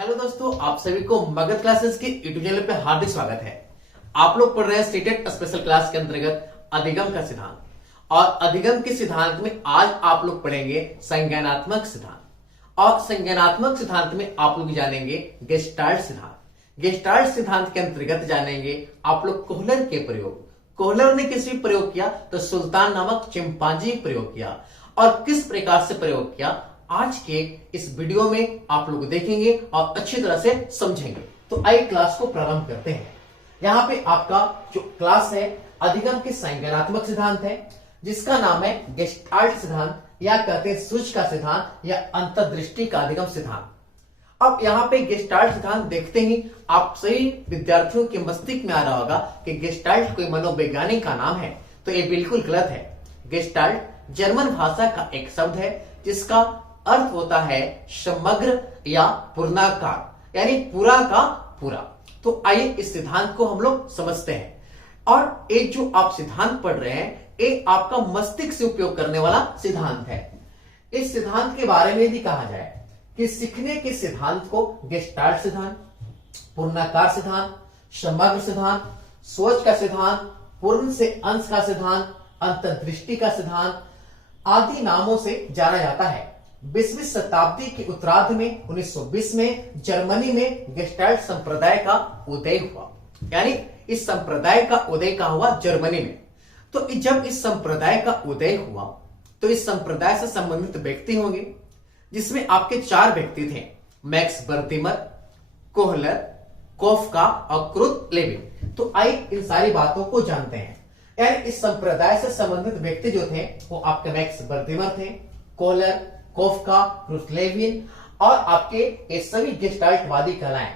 Hello दोस्तों, आप सभी को मगध क्लासेस के यूट्यूब चैनल पे हार्दिक स्वागत है। आप लोग पढ़ रहे हैं सीटेट स्पेशल क्लास के अंतर्गत अधिगम का सिद्धांत, और अधिगम के सिद्धांत में आज आप लोग पढ़ेंगे संज्ञानात्मक सिद्धांत। और संज्ञानात्मक सिद्धांत में आप लोग जानेंगे गेस्टाल्ट सिद्धांत। गेस्टाल्ट सिद्धांत के अंतर्गत जानेंगे आप लोग कोहलर के प्रयोग। कोहलर ने किसी प्रयोग किया तो सुल्तान नामक चिंपांजी प्रयोग किया, और किस प्रकार से प्रयोग किया आज के इस वीडियो में आप लोग देखेंगे और अच्छी तरह से समझेंगे। तो आइए क्लास को प्रारंभ करते हैं। यहाँ पे आपका जो क्लास है अधिगम के संज्ञानात्मक सिद्धांत है, जिसका नाम है गेस्टाल्ट सिद्धांत, या कहते हैं सूच का सिद्धांत या अंतर्दृष्टि का अधिगम सिद्धांत। अब यहाँ पे गेस्टाल्ट सिद्धांत देखते ही आप सही विद्यार्थियों के मस्तिष्क में आ रहा होगा कि गेस्टाल्ट कोई मनोवैज्ञानिक का नाम है, तो ये बिल्कुल गलत है। गेस्टाल्ट जर्मन भाषा का एक शब्द है जिसका अर्थ होता है समग्र या पूर्णाकार, यानी पूरा का पूरा। तो आइए इस सिद्धांत को हम लोग समझते हैं। और एक जो आप सिद्धांत पढ़ रहे हैं ये आपका मस्तिष्क से उपयोग करने वाला सिद्धांत है। इस सिद्धांत के बारे में भी कहा जाए कि सीखने के सिद्धांत को गेस्टाल्ट सिद्धांत, पूर्णाकार सिद्धांत, समग्र सिद्धांत, सोच का सिद्धांत, पूर्ण से अंश का सिद्धांत, अंतर्दृष्टि का सिद्धांत आदि नामों से जाना जाता है। 20वीं शताब्दी के उत्तरार्ध में 1920 में जर्मनी में गेस्टाल्ट संप्रदाय का उदय हुआ, यानी इस संप्रदाय का उदय कहां हुआ? जर्मनी में। तो जब इस संप्रदाय का उदय हुआ तो इस संप्रदाय से संबंधित व्यक्ति होंगे, जिसमें आपके 4 व्यक्ति थे, मैक्स बर्तिमर, कोहलर, कोफका और क्रुथ लेविन। तो आइए इन सारी बातों को जानते हैं। यानी इस संप्रदाय से संबंधित व्यक्ति जो थे वो आपके मैक्स बर्तिमर थे, कोहलर, कोफका, क्रुथ लेविन और आपके ये सभी गेस्टाल्टवादी कहलाए।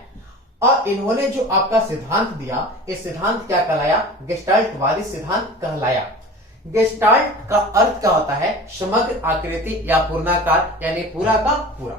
और इन्होंने जो आपका सिद्धांत दिया, ये सिद्धांत क्या कहलाया? गेस्टाल्टवादी सिद्धांत कहलाया। गेस्टाल्ट का अर्थ क्या होता है? समग्र आकृति या पूर्णाकार, यानी पूरा का पूरा।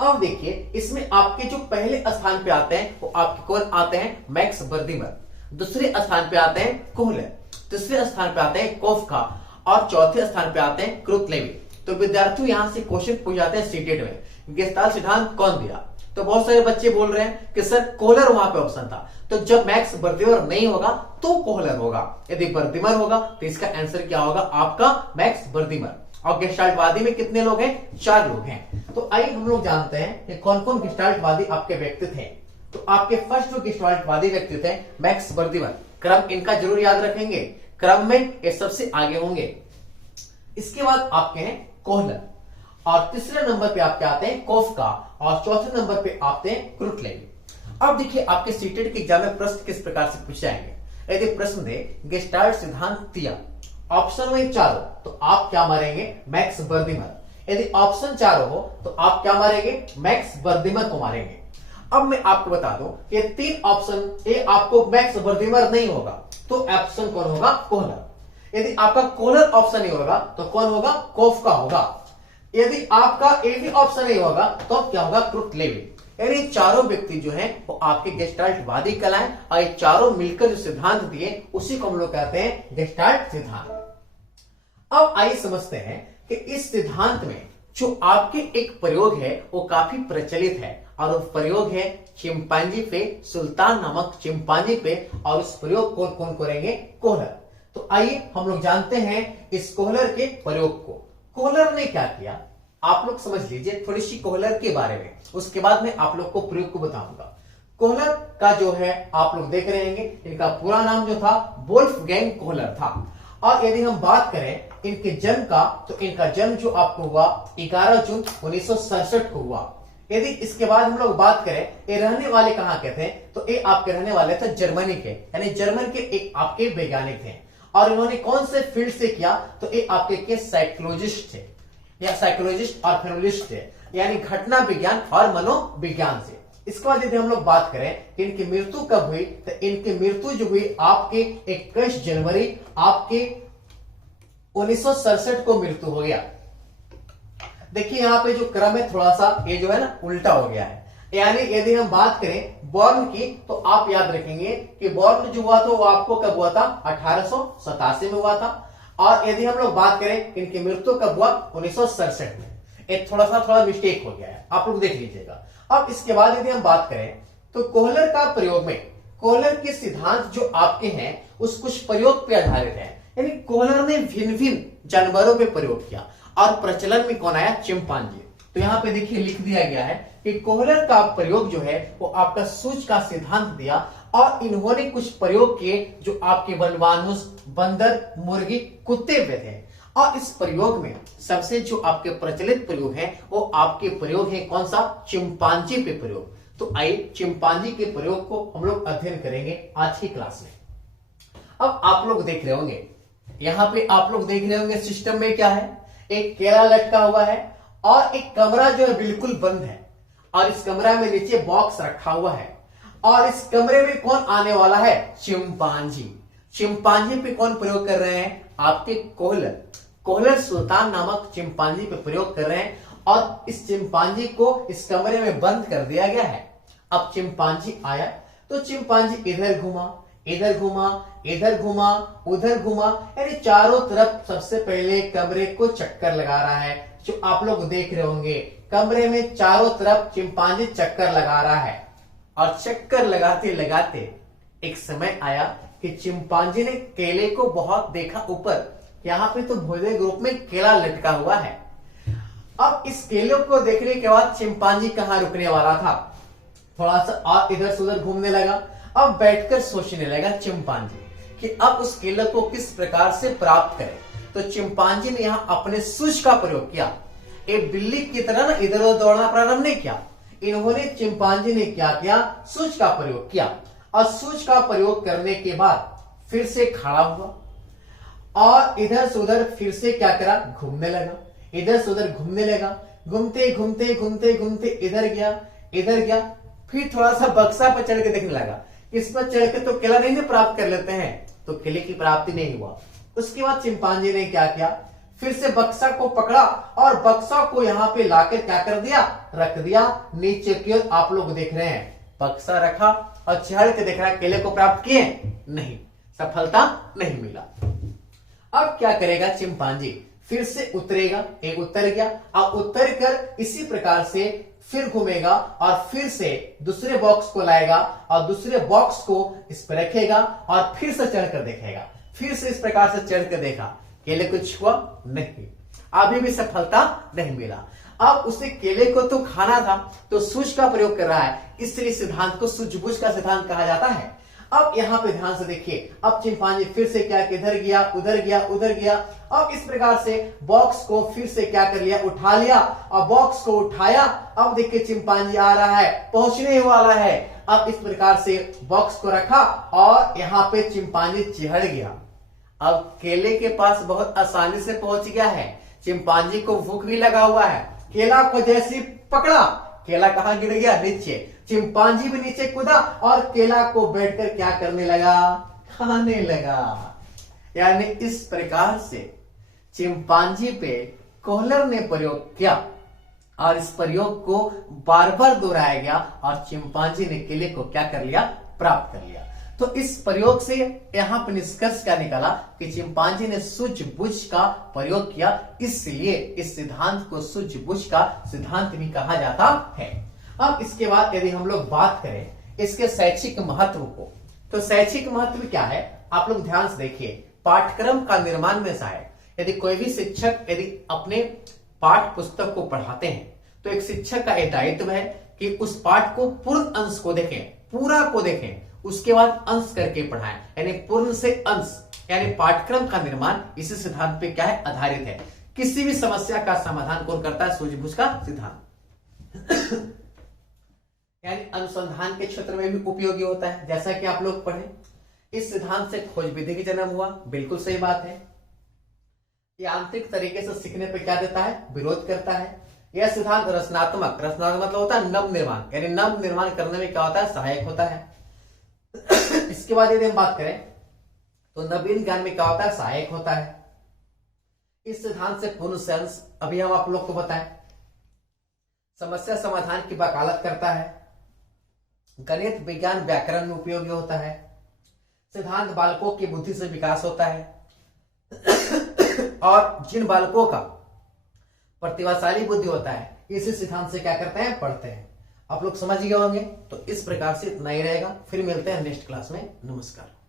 अब देखिए इसमें आपके जो पहले स्थान पे आते हैं वो आपके कौन आते हैं? मैक्स बर्तिमर। दूसरे स्थान पे आते हैं कोहलर, तीसरे स्थान पे आते हैं कोफका और चौथे स्थान पे आते हैं क्रुथ लेविन। तो विद्यार्थियों यहां से क्वेश्चन पूछ जाते हैं सीटेट में, गेस्टाल्ट सिद्धांत कौन दिया? तो बहुत सारे बच्चे बोल रहे हैं कि सर कोहलर वहां पे ऑप्शन था। तो जब मैक्स बर्तिमर नहीं होगा तो कोहलर होगा, यदि बर्तिमर होगा तो इसका आंसर क्या होगा? आपका मैक्स बर्तिमर। और गेस्टाल्टवादी में कितने लोग हैं? 4 लोग हैं। तो आइए हम लोग जानते हैं कि कौन कौन गेस्टाल्टवादी आपके व्यक्ति थे। तो आपके फर्स्ट जो गेस्टाल्टवादी व्यक्ति थे मैक्स बर्तिमर। क्रम इनका जरूर याद रखेंगे, क्रम में ये सबसे आगे होंगे। इसके बाद आपके हैं कोहलर, और तीसरे नंबर पे आपके आते हैं कोफका, और चौथे नंबर पे आते हैं क्रुथ लेविन। अब देखिए आपके सीटेट के एग्जाम में प्रश्न किस प्रकार से पूछे जाएंगे। यदि प्रश्न दे गेस्टाल्ट सिद्धांत दिया, ऑप्शन में 4 हो तो आप क्या मारेंगे? मैक्स बर्तिमर। यदि ऑप्शन 4 हो तो आप क्या मारेंगे? मैक्स बर्तिमर को मारेंगे। अब मैं आपको बता दूं कि 3 ऑप्शन ए आपको मैक्स बर्तिमर नहीं होगा तो ऑप्शन कौन होगा? कोहलर। यदि आपका कोहलर ऑप्शन नहीं होगा तो कौन होगा? कोफका होगा। यदि आपका ए भी ऑप्शन नहीं होगा तो क्या होगा? क्रुथ लेविन। यानी चारों व्यक्ति जो हैं वो आपके गेस्टाल्टवादी कहलाएं, और ये चारों मिलकर जो सिद्धांत दिए उसी को हम लोग कहते हैं गेस्टाल्ट सिद्धांत। अब आइए समझते हैं कि इस सिद्धांत में जो आपके एक प्रयोग है वो काफी प्रचलित है, और वो प्रयोग है चिंपांजी पे, सुल्तान नामक चिंपांजी पे। और उस प्रयोग को कौन करेंगे? कोहलर। तो आइए हम लोग जानते हैं इस कोहलर के प्रयोग को। कोहलर ने क्या किया आप लोग समझ लीजिए थोड़ी सी कोहलर के बारे में, उसके बाद में आप लोग को प्रयोग को बताऊंगा। कोहलर का जो है आप लोग देख रहे हैं, इनका पूरा नाम जो था वोल्फगैंग कोहलर था। और यदि हम बात करें इनके जन्म का, तो इनका जन्म जो आपको हुआ 11 जून 1967 को हुआ। यदि इसके बाद हम लोग बात करें ये रहने वाले कहां के थे, तो ये आपके रहने वाले थे जर्मनी के, यानी जर्मन के एक आपके वैज्ञानिक थे। और इन्होंने कौन से फील्ड से किया? तो ये आपके के साइकोलॉजिस्ट थे, या साइकोलॉजिस्ट और फेनोलिस्ट थे, यानी घटना विज्ञान और मनोविज्ञान से। इसके बाद यदि हम लोग बात करें कि इनकी मृत्यु कब हुई, तो इनकी मृत्यु जो हुई आपके 21 जनवरी आपके 1967 को मृत्यु हो गया। देखिए यहाँ पे जो क्रम है थोड़ा सा ये जो है ना उल्टा हो गया है। यानी यदि हम बात करें बॉर्न की, तो आप याद रखेंगे कि बॉर्न जो हुआ था वो आपको कब हुआ था? 1887 में हुआ था। और यदि हम लोग बात करें इनकी मृत्यु कब हुआ? 1967 में। एक थोड़ा मिस्टेक हो गया है, आप लोग देख लीजिएगा। अब इसके बाद यदि हम बात करें तो कोहलर का प्रयोग में कोहलर के सिद्धांत जो आपके हैं उस कुछ प्रयोग पे आधारित है। यानी कोहलर ने भिन्न भिन्न जानवरों पे प्रयोग किया और प्रचलन में कौन आया? चिंपांजी। तो यहाँ पे देखिए लिख दिया गया है कि कोहलर का प्रयोग जो है वो आपका सूच का सिद्धांत दिया और इन्होंने कुछ प्रयोग किए जो आपके बलवानुस, बंदर, मुर्गी, कुत्ते पे थे। और इस प्रयोग में सबसे जो आपके प्रचलित प्रयोग है वो आपके प्रयोग है कौन सा? चिंपांजी पे प्रयोग। तो आइए चिंपांजी के प्रयोग को हम लोग अध्ययन करेंगे आज की क्लास में। अब आप लोग देख रहे होंगे, यहाँ पे आप लोग देख रहे होंगे सिस्टम में क्या है? एक केला लटका हुआ है और एक कमरा जो है बिल्कुल बंद है और इस कमरा में नीचे बॉक्स रखा हुआ है और इस कमरे में कौन आने वाला है? चिंपांजी। चिंपांजी पे कौन प्रयोग कर रहे हैं? आपके कोहलर। कोहलर सुल्तान नामक चिंपांजी पे प्रयोग कर रहे हैं और इस चिंपांजी को इस कमरे में बंद कर दिया गया है। अब चिंपांजी आया तो चिंपांजी इधर घुमा, इधर घुमा, इधर घुमा, उधर घुमा, यानी चारों तरफ सबसे पहले कमरे को चक्कर लगा रहा है। जो आप लोग देख रहे होंगे कमरे में चारों तरफ चिंपांजी चक्कर लगा रहा है और चक्कर लगाते लगाते एक समय आया कि चिंपांजी ने केले को बहुत देखा ऊपर, यहाँ पे तो भोजन ग्रुप में केला लटका हुआ है। अब इस केले को देखने के बाद चिंपांजी कहाँ रुकने वाला था? थोड़ा सा और इधर से उधर घूमने लगा। अब बैठकर सोचने लगा चिंपांजी कि अब उस केले को किस प्रकार से प्राप्त करें। तो चिंपांजी ने यहाँ अपने सूंड का प्रयोग किया। एक बिल्ली की तरह ना इधर उधर दौड़ना प्रारंभ नहीं किया। इन्होंने चिंपांजी ने क्या किया? सूंड का प्रयोग किया और सूंड का प्रयोग करने के बाद फिर से खड़ा हुआ और इधर से उधर फिर से क्या करा? घूमने लगा, इधर से उधर घूमने लगा। घूमते घूमते घूमते घूमते इधर गया, इधर गया, फिर थोड़ा सा बक्सा पर चढ़ के देखने लगा। इस पर चढ़ के तो केला नहीं प्राप्त कर लेते हैं, तो केले की प्राप्ति नहीं हुआ। उसके बाद चिंपांजी ने क्या किया? फिर से बक्सा को पकड़ा और बक्सा को यहाँ पे लाकर क्या कर दिया? रख दिया नीचे की ओर। आप लोग देख रहे हैं बक्सा रखा और चढ़ के देख रहा है, केले को प्राप्त किए नहीं, सफलता नहीं मिला। अब क्या करेगा चिंपांजी? फिर से उतरेगा, एक उतर गया और उतर कर इसी प्रकार से फिर घूमेगा और फिर से दूसरे बॉक्स को लाएगा और दूसरे बॉक्स को इस पर रखेगा और फिर से चढ़कर देखेगा। फिर से इस प्रकार से चढ़कर देखा, केले कुछ हुआ नहीं, अभी भी सफलता नहीं मिला। अब उसे केले को तो खाना था तो सूझ का प्रयोग कर रहा है, इसलिए सिद्धांत को सूझबूझ का सिद्धांत कहा जाता है। अब यहाँ पे ध्यान से देखिए, अब चिंपांजी फिर से क्या इधर गया, उधर गया, उधर गया। अब इस प्रकार से बॉक्स को फिर से क्या कर लिया? उठा लिया और बॉक्स को उठाया। अब देखिए चिंपांजी आ रहा है, पहुंचने वाला है। अब इस प्रकार से बॉक्स को रखा और यहाँ पे चिंपांजी चिढ़ गया। अब केले के पास बहुत आसानी से पहुंच गया है, चिंपांजी को भूख भी लगा हुआ है। केला को जैसे पकड़ा, केला कहाँ गिर गया? नीचे। चिंपांजी भी नीचे कूदा और केला को बैठकर क्या करने लगा? खाने लगा। यानी इस प्रकार से चिंपांजी पे कोहलर ने प्रयोग किया और इस प्रयोग को बार बार दोहराया गया और चिंपांजी ने केले को क्या कर लिया? प्राप्त कर लिया। तो इस प्रयोग से यहाँ पर निष्कर्ष क्या निकाला कि चिंपांजी ने सूझबूझ का प्रयोग किया, इसलिए इस सिद्धांत को सूझबूझ का सिद्धांत भी कहा जाता है। अब इसके बाद यदि हम लोग बात करें इसके शैक्षिक महत्व को, तो शैक्षिक महत्व क्या है? आप लोग ध्यान से देखिए, पाठ्यक्रम का निर्माण में सहायक। यदि कोई भी शिक्षक यदि अपने पाठ पुस्तक को पढ़ाते हैं तो एक शिक्षक का यह दायित्व है कि उस पाठ को पूर्ण अंश को देखें, पूरा को देखें, उसके बाद अंश करके पढ़ाएं। यानी पूर्ण से अंश, यानी पाठ्यक्रम का निर्माण इसी सिद्धांत पे क्या है? आधारित है। किसी भी समस्या का समाधान कौन करता है? सूझबूझ का सिद्धांत। यानी अनुसंधान के क्षेत्र में भी उपयोगी होता है, जैसा कि आप लोग पढ़े। इस सिद्धांत से खोज विधि की जन्म हुआ, बिल्कुल सही बात है। यांत्रिक तरीके से सीखने पर क्या देता है? विरोध करता है। यह सिद्धांत रचनात्मक, रचनात्मक मतलब होता है नव निर्माण, यानी नव निर्माण करने में क्या होता है? सहायक होता है। इसके बाद यदि हम बात करें तो नवीन ज्ञान में क्या होता है? सहायक होता है। इस सिद्धांत से पूर्ण से अंश, अभी हम आप लोग को बताएं, समस्या समाधान की वकालत करता है। गणित, विज्ञान, व्याकरण में उपयोगी होता है। सिद्धांत बालकों की बुद्धि से विकास होता है और जिन बालकों का प्रतिभाशाली बुद्धि होता है इसी सिद्धांत से क्या करते हैं? पढ़ते हैं। आप लोग समझ गए होंगे। तो इस प्रकार से इतना ही रहेगा, फिर मिलते हैं नेक्स्ट क्लास में। नमस्कार।